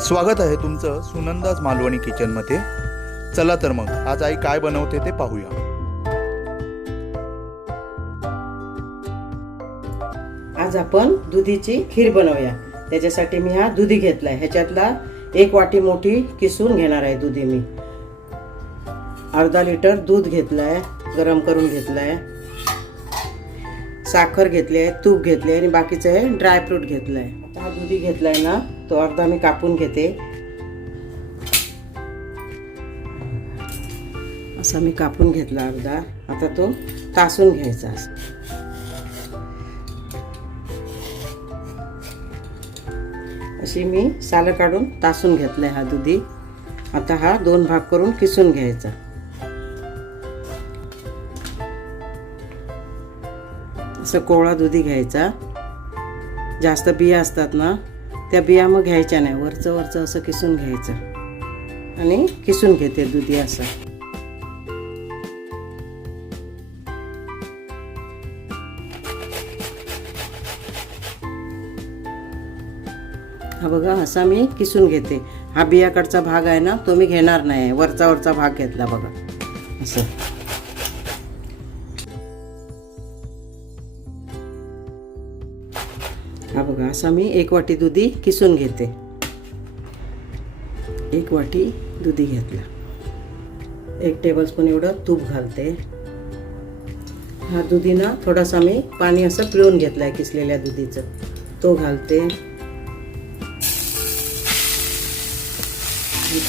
स्वागत आहे तुमचं सुनंदाज मालवणी किचनमध्ये. चला तर मग आज आई काय बनवते ते पाहूया. आज आपण दुधीची खीर बनवूया. त्याच्यासाठी मी हा दुधी घेतलाय. ह्याच्यातला एक वाटी मोठी किसून घेणार आहे दुधी मी. अर्धा लिटर दूध घेतलंय गरम करून घेतलंय. साखर घेतली आहे तूप घेतले आणि बाकीचं हे ड्रायफ्रूट घेतलंय. आता हा दुधी घेतलाय ना तो अर्धा मी कापून घेते. असा मी कापून घेतला अर्धा. आता तो तासून घ्यायचा. अशी मी सालं काढून तासून घेतलं हा दुधी. आता हा दोन भाग करून किसून घ्यायचा. असं कोवळा दुधी घ्यायचा. जास्त बिया असतात ना त्या बिया मग घ्यायच्या नाही. वरचं वरचं असं किसून घ्यायचं. आणि किसून घेते दुधी असं. हा बघा असा मी किसून घेते. हा बियाकडचा भाग आहे ना तो मी घेणार नाही. वरचा वरचा भाग घेतला बघा. असं. हा बघा असा मी एक वाटी दुधी किसून घेते. एक वाटी दुधी घेतला. एक टेबलस्पून एवढं तूप घालते. हा दुधीनं थोडासा मी पाणी असं पिळून आहे किसलेल्या दुधीचं. तो घालते.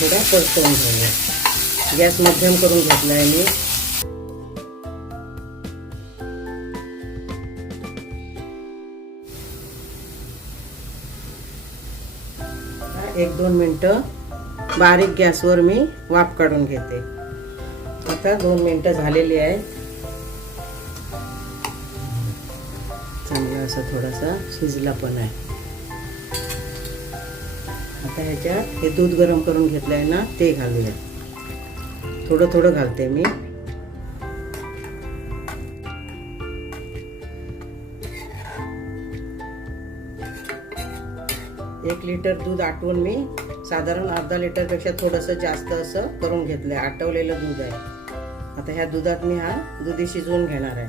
थोडा परतवून घेऊया गॅस मध्यम करून घेतला आहे मी. एक दोन मिनटं बारीक गॅसवर मी वाफ काढून घेते. आता दोन मिनटं झालेली आहे चांगला असा थोडासा शिजला पण आहे. आता ह्याच्यात हे दूध गरम करून घेतलं आहे ना ते घालूया. थोडं थोडं घालते मी. एक लिटर दूध आटवून मी साधारण अर्धा लिटरपेक्षा थोडंसं जास्त असं करून घेतलंय. आटवलेलं दूध आहे. आता ह्या दुधात मी हा दुधी शिजवून घेणार आहे.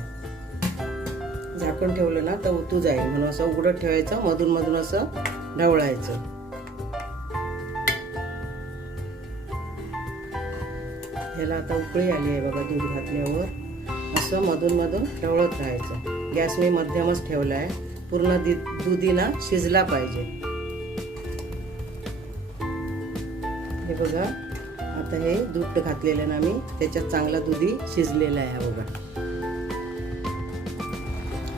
झाकण ठेवलं ना तर उतू जाईल. म्हणून असं उघडत ठेवायचं मधून मधून असं ढवळायचं. ह्याला आता उकळी आली आहे बघा दूध घातल्यावर. असं मधून मधून ढवळत राहायचं. गॅस मी मध्यमच ठेवला आहे पूर्ण दि दुधीनं शिजला पाहिजे. हे बघा. आता हे दूध घातलेलं ना मी त्याच्यात चांगला दुधी शिजलेला आहे हा बघा.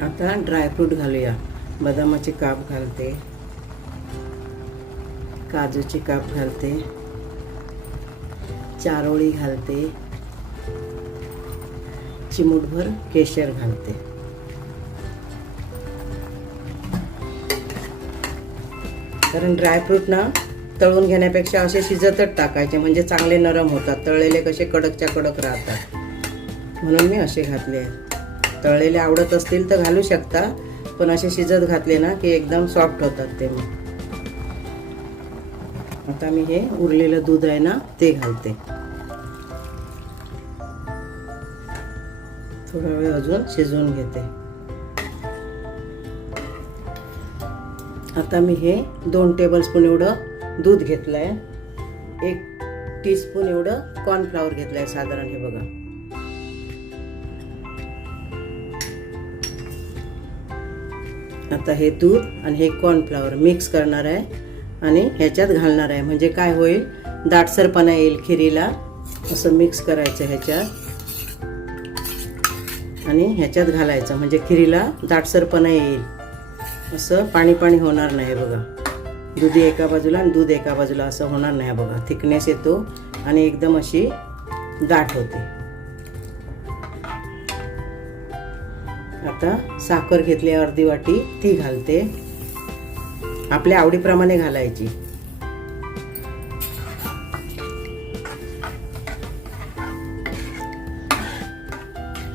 आता ड्रायफ्रूट घालूया. बदामाचे काप घालते. काजूची काप घालते. चारोळी घालते. चिमूटभर केशर घालते. कारण ड्रायफ्रूट ना तळून घेण्यापेक्षा असे शिजतच टाकायचे म्हणजे चांगले नरम होतात. तळलेले कसे कडकच्या कडक राहतात. म्हणून मी असे घातले. आहेत तळलेले आवडत असतील तर घालू शकता पण असे शिजत घातले ना की एकदम सॉफ्ट होतात ते मग. आता मी हे उरलेलं दूध आहे ना ते घालते. थोडा वेळ अजून शिजवून घेते. आता मी हे दोन टेबलस्पून एवढं दूध घेतलं आहे एक टीस्पून एवढं कॉर्नफ्लावर घेतलं आहे साधारण हे बघा. आता हे दूध आणि हे कॉर्नफ्लॉवर मिक्स करणार आहे आणि ह्याच्यात घालणार आहे. म्हणजे काय होईल? दाटसरपणा येईल खिरीला. असं मिक्स करायचं ह्याच्यात. आणि ह्याच्यात घालायचं. म्हणजे खिरीला दाटसरपणा येईल. असं पाणी पाणी होणार नाही बघा. दुधी एका बाजूला आणि दूध एका बाजूला असं होणार नाही बघा. थिकनेस येतो आणि एकदम अशी दाट होते. आता साखर घेतली अर्धी वाटी ती घालते. आपल्या आवडीप्रमाणे घालायची.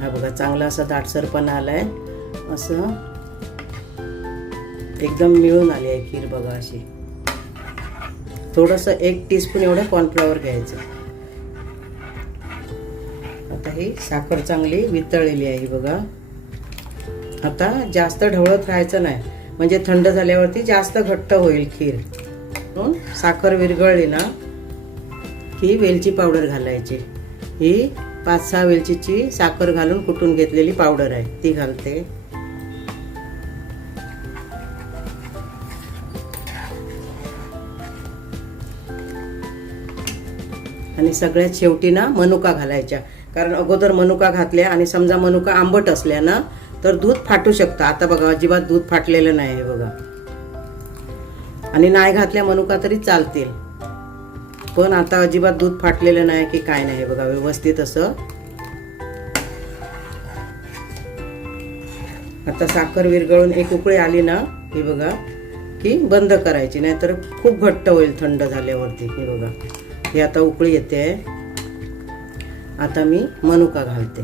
हा बघा चांगला असा दाटसरपणा आलाय. असं एकदम मिळून आली आहे खीर बघा अशी. थोडंसं एक टीस्पून एवढं कॉर्नफ्लॉवर घ्यायचं. आता ही साखर चांगली वितळलेली आहे बघा. आता जास्त ढवळत राहायचं नाही. म्हणजे थंड झाल्यावरती जास्त घट्ट होईल खीर. म्हणून साखर विरघळली ना ही वेलची पावडर घालायची. ही पाच सहा वेलचीची साखर घालून कुटून घेतलेली पावडर आहे. ती घालते. आणि सगळ्यात शेवटी ना मनुका घालायच्या. कारण अगोदर मनुका घातल्या आणि समजा मनुका आंबट असल्या ना तर दूध फाटू शकतं. आता बघा अजिबात दूध फाटलेलं नाही आहे बघा. आणि नाही घातल्या मनुका तरी चालतील. पण आता अजिबात दूध फाटलेलं नाही की काय नाही बघा व्यवस्थित असं. आता साखर विरघळून एक उकळी आली ना ही बघा की बंद करायची. नाहीतर खूप घट्ट होईल थंड झाल्यावरती हे बघा. ही आता उकळी येते. आता मी मनुका घालते.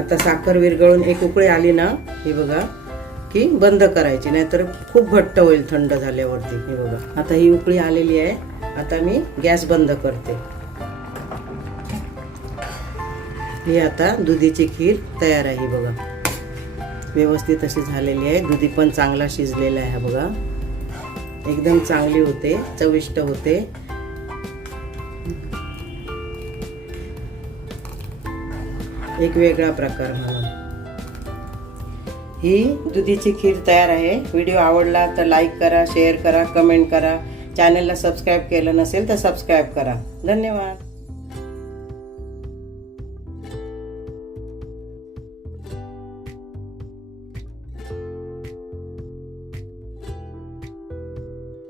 आता साखर विरगळून एक उकळी आली ना ही बघा की बंद करायची नाहीतर खूप घट्ट होईल थंड झाल्यावरती हे बघा. आता ही उकळी आलेली आहे. आता मी गॅस बंद करते. ही आता दुधीची खीर तयार आहे ही बघा. व्यवस्थित अशी झालेली आहे. दुधी पण चांगला शिजलेला आहे हा बघा. एकदम चांगली होते चविष्ट होते. एक वेगळा प्रकार म्हणून. ही दुधीची खीर तयार आहे. व्हिडिओ आवडला तर लाईक करा शेअर करा कमेंट करा. चॅनलला सबस्क्राईब केलं नसेल तर सबस्क्राईब करा. धन्यवाद.